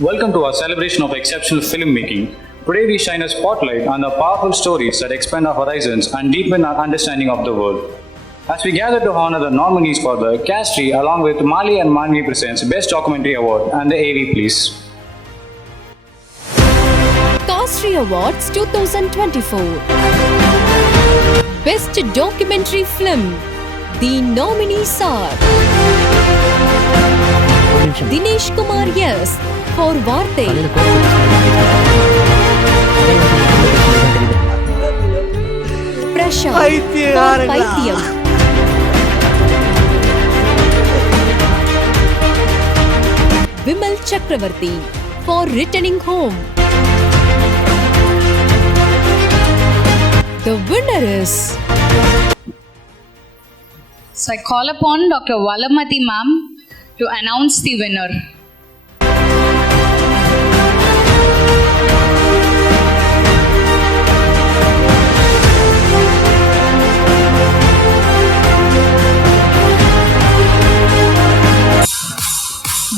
Welcome to our celebration of exceptional filmmaking. Today we shine a spotlight on the powerful stories that expand our horizons and deepen our understanding of the world. As we gather to honor the nominees for the Castry along with Mali and Manvi presents Best Documentary Award and the AV please. Castry Awards 2024 Best Documentary Film. The nominees are Dinesh Kumar S for Vaarthai, Prashant for Paithiyam, Vimal Chakravarti for Returning Home. The winner is... So I call upon Dr. Valamati ma'am to announce the winner.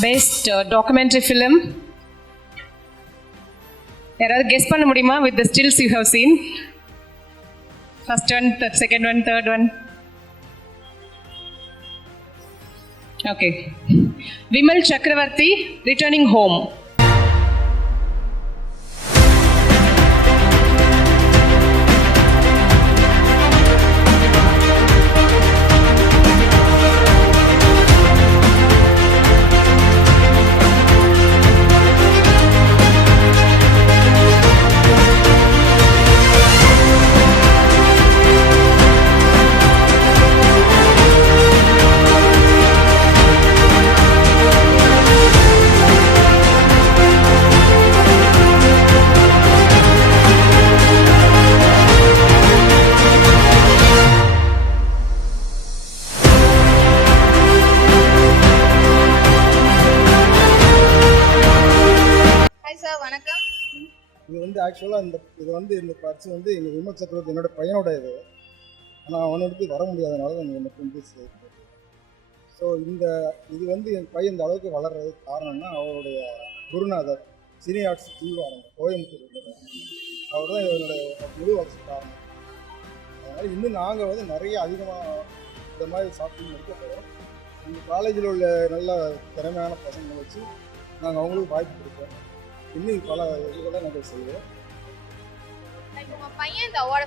Best documentary film. யாராவது கெஸ் பண்ண முடியுமா with the stills you have seen? First one, second one, third one. Okay. Vimal Chakravarti, Returning Home. இது ஆக்சுவலாக இந்த பர்ஸ் எங்கள் விமல் சக்கரவர்த்தி என்னோட பையனோட இது. ஆனால் அவனுக்கு வர முடியாதனால தான் எனக்கு ஸோ இது என் பையன் இந்த அளவுக்கு வளர்கிறதுக்கு காரணம்னா அவருடைய குருநாதர் சினி ஆர்ட்ஸ் ஜீவானந்த் கோயம்புத்தூர் அவர் தான் என்னுடைய முழு வளர்ச்சி காரணம். அதனால் இன்னும் நாங்கள் நிறைய அதிகமாக இந்த மாதிரி சாப்பிட்டு இருக்க போகிறோம். எங்கள் காலேஜில் உள்ள நல்ல திறமையான பசங்களை வச்சு நாங்கள் அவங்களுக்கு வாய்ப்பு கொடுப்போம். இன்னும் பல இதுகளை நாங்கள் செய்வோம். உங்கள் பையன் இந்த அவார்டை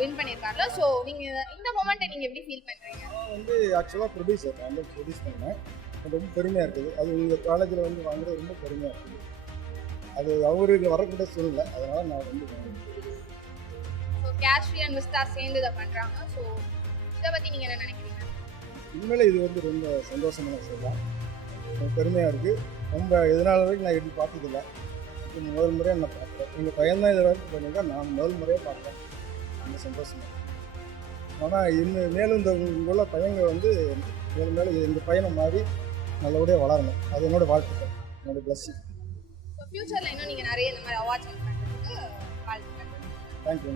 வின் பண்ணியிருக்காருல, ஸோ நீங்கள் இந்த மொமெண்ட்டை நீங்கள் எப்படி ஃபீல் பண்ணுறீங்க? நான் ஆக்சுவலாக ப்ரொடியூசர், நான் ப்ரொடியூஸ் பண்ணேன். ரொம்ப பெருமையாக இருக்குது. அது உங்கள் காலேஜில் வாங்குறது ரொம்ப பெருமையாக இருக்குது. அது அவருக்கு வரக்கூடிய சூழ்நிலை, அதனால் நான் ஸோ கேஷ்ரி அண்ட் விஸ்தா சேர்ந்து இதை பண்ணுறாங்க. ஸோ இதை பற்றி நீங்கள் என்ன நினைக்கிறீங்க? உண்மையிலே இது ரொம்ப சந்தோஷமான சொல்லலாம். பெருமையாக இருக்குது. ரொம்ப இதனால வரைக்கும் நான் எப்படி பார்த்ததில்லை. இது முதல் முறையாக நான் பார்க்குறேன். எங்கள் பையன்தான் இதை வரைக்கும் பண்ணியிருக்கேன். நான் முதல் முறையாக பார்க்குறேன். ரொம்ப சந்தோஷமாக. ஆனால் இன்னும் மேலும் இந்த உள்ள பையங்க மேலும் மேலும் இந்த பையனை மாதிரி நல்லபடியாக வளரணும். அது என்னோடய வாழ்த்துக்கள், என்னோடய பிளஸ்ஸிங். ஃபியூச்சரில் இன்னும் நீங்கள் நிறைய இந்த மாதிரி அவார்ட்ஸ் வின் பண்ணுறதுக்கு வாழ்த்துக்கள். Thank you.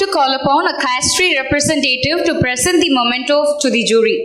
To call upon a Castry representative to present the memento to the jury.